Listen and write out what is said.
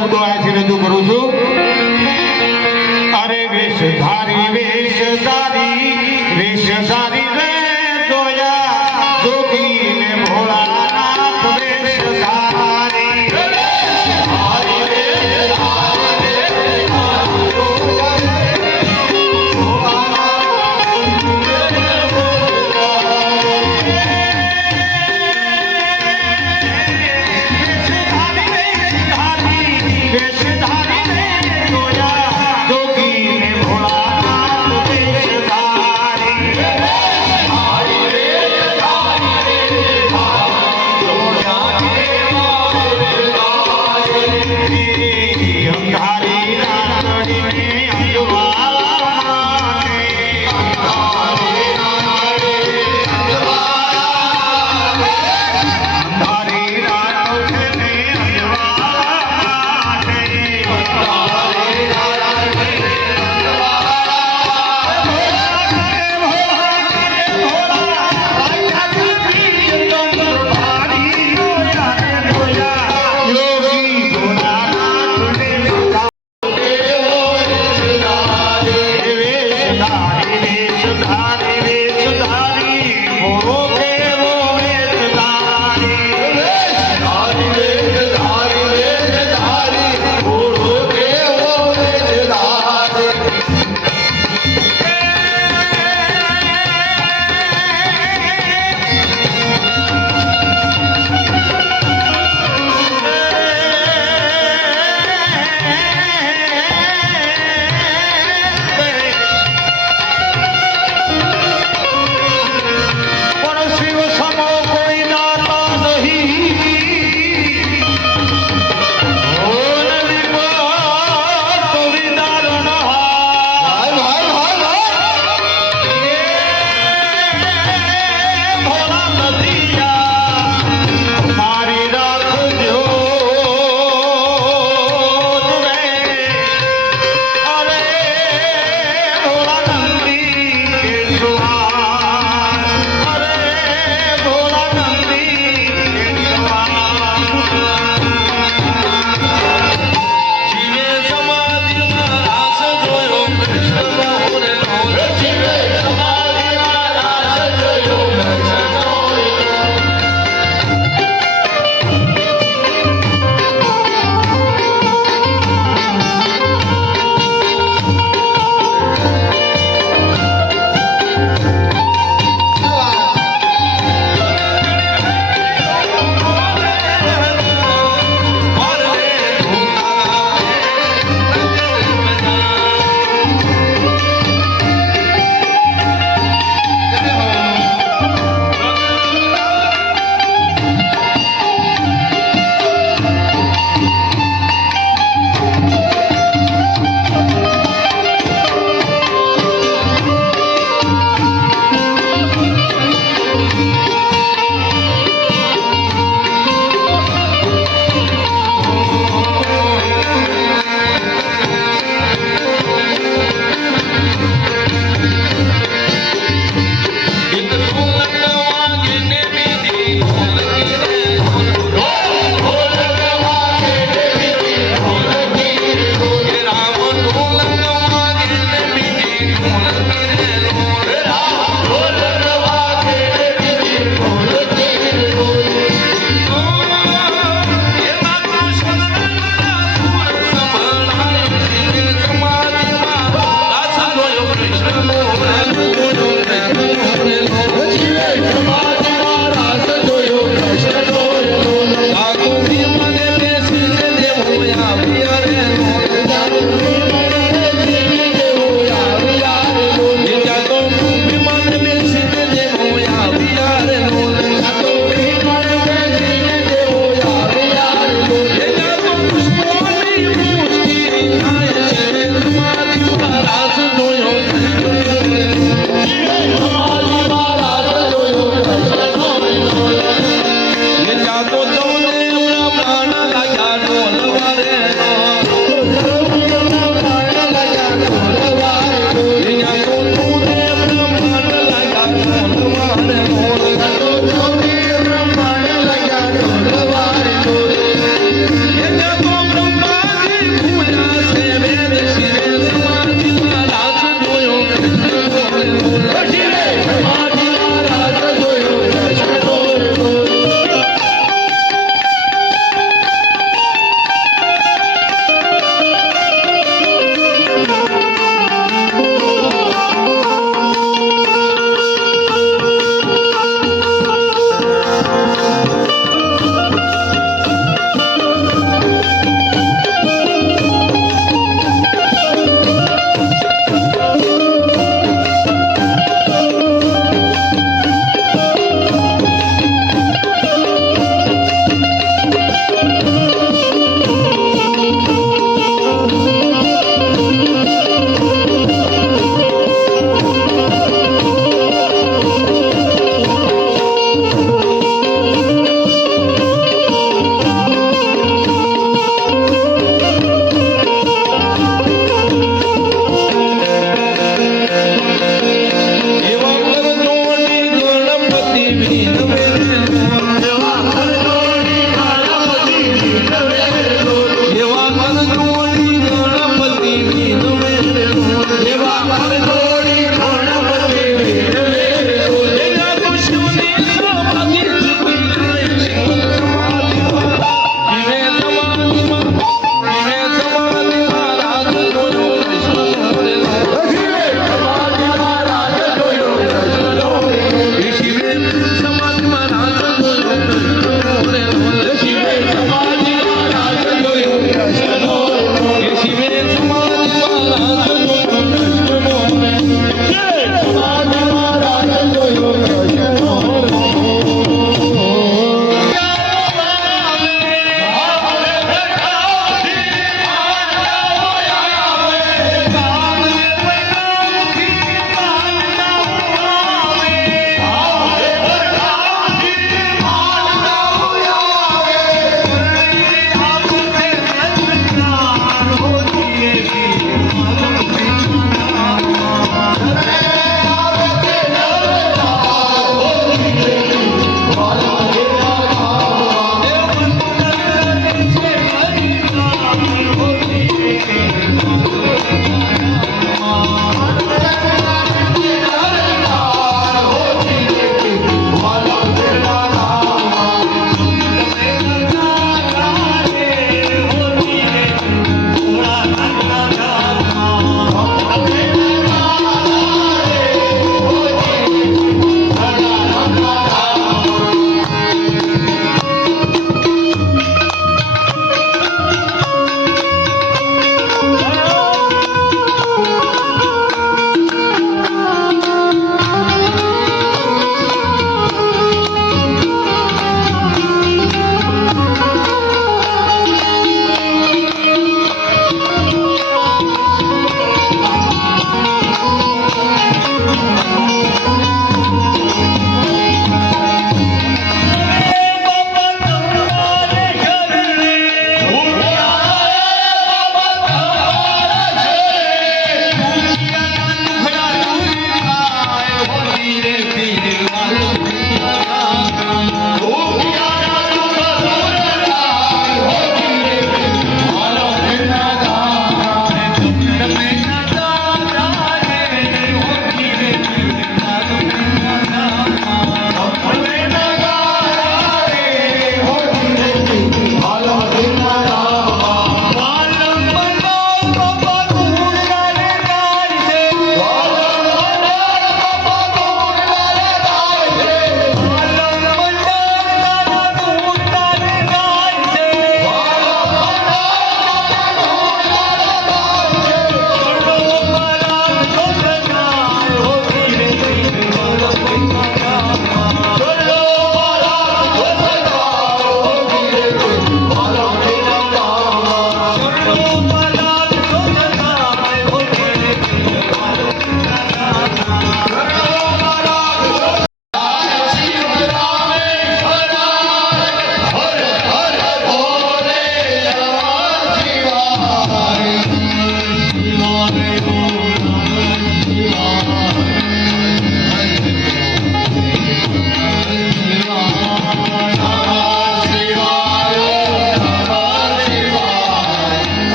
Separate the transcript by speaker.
Speaker 1: રૂપી શબ્દો અહીંથી રજૂ કરું છું.